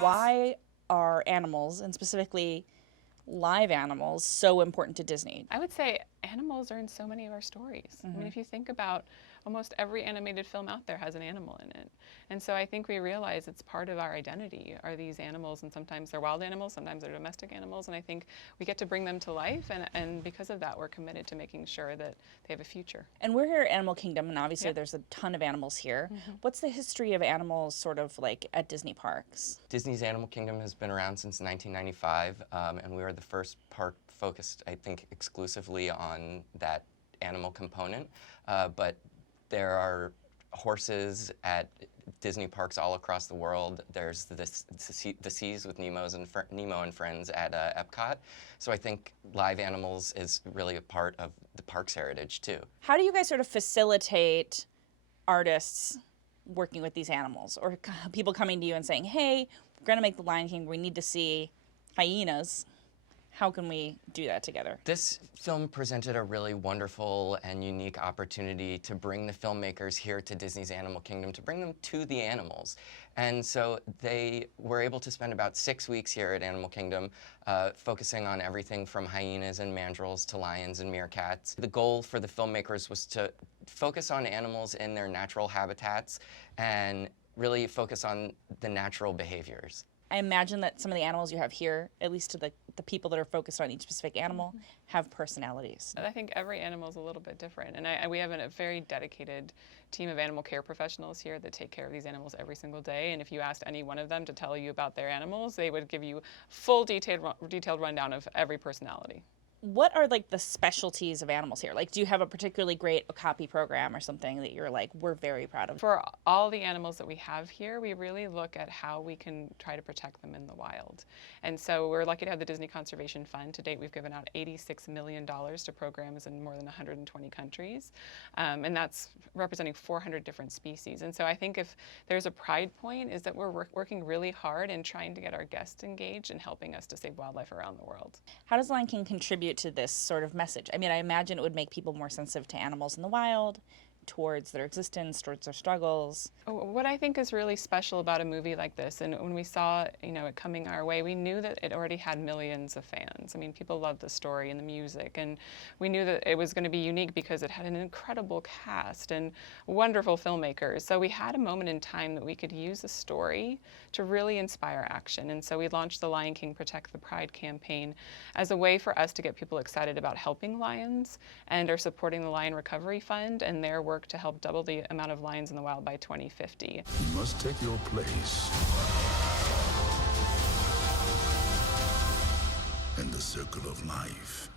Why are animals, and specifically live animals, so important to Disney? I would say animals are in so many of our stories. I mean, if you think about almost every animated film out there has an animal in it. And so I think we realize it's part of our identity are these animals, and sometimes they're wild animals, sometimes they're domestic animals, and I think we get to bring them to life, and because of that, we're committed to making sure that they have a future. And we're here at Animal Kingdom, and obviously Yep. there's a ton of animals here. What's the history of animals sort of like at Disney parks? Disney's Animal Kingdom has been around since 1995, and we were the first park focused, I think, exclusively on that animal component. But there are horses at Disney parks all across the world. There's the Seas with Nemo and Friends at Epcot. So I think live animals is really a part of the park's heritage too. How do you guys sort of facilitate artists working with these animals, or people coming to you and saying, hey, we're going to make The Lion King, we need to see hyenas? How can we do that together? This film presented a really wonderful and unique opportunity to bring the filmmakers here to Disney's Animal Kingdom, to bring them to the animals. And so they were able to spend about 6 weeks here at Animal Kingdom, focusing on everything from hyenas and mandrills to lions and meerkats. The goal for the filmmakers was to focus on animals in their natural habitats and really focus on the natural behaviors. I imagine that some of the animals you have here, at least to the people that are focused on each specific animal, have personalities. I think every animal is a little bit different, and we have a very dedicated team of animal care professionals here that take care of these animals every single day, and if you asked any one of them to tell you about their animals, they would give you full detailed rundown of every personality. What are like the specialties of animals here? Like, do you have a particularly great copy program or something that you're like, we're very proud of? For all the animals that we have here, we really look at how we can try to protect them in the wild. And so we're lucky to have the Disney Conservation Fund. To date, we've given out $86 million to programs in more than 120 countries. And that's representing 400 different species. And so I think if there's a pride point is that we're working really hard and trying to get our guests engaged and helping us to save wildlife around the world. How does Lion King contribute to this sort of message? I mean, I imagine it would make people more sensitive to animals in the wild, towards their existence, towards their struggles. What I think is really special about a movie like this, and when we saw it coming our way, we knew that it already had millions of fans. I mean, people loved the story and the music, and we knew that it was going to be unique because it had an incredible cast and wonderful filmmakers. So we had a moment in time that we could use the story to really inspire action. And so we launched the Lion King Protect the Pride campaign as a way for us to get people excited about helping lions, and are supporting the Lion Recovery Fund and their work to help double the amount of lions in the wild by 2050. You must take your place in the circle of life.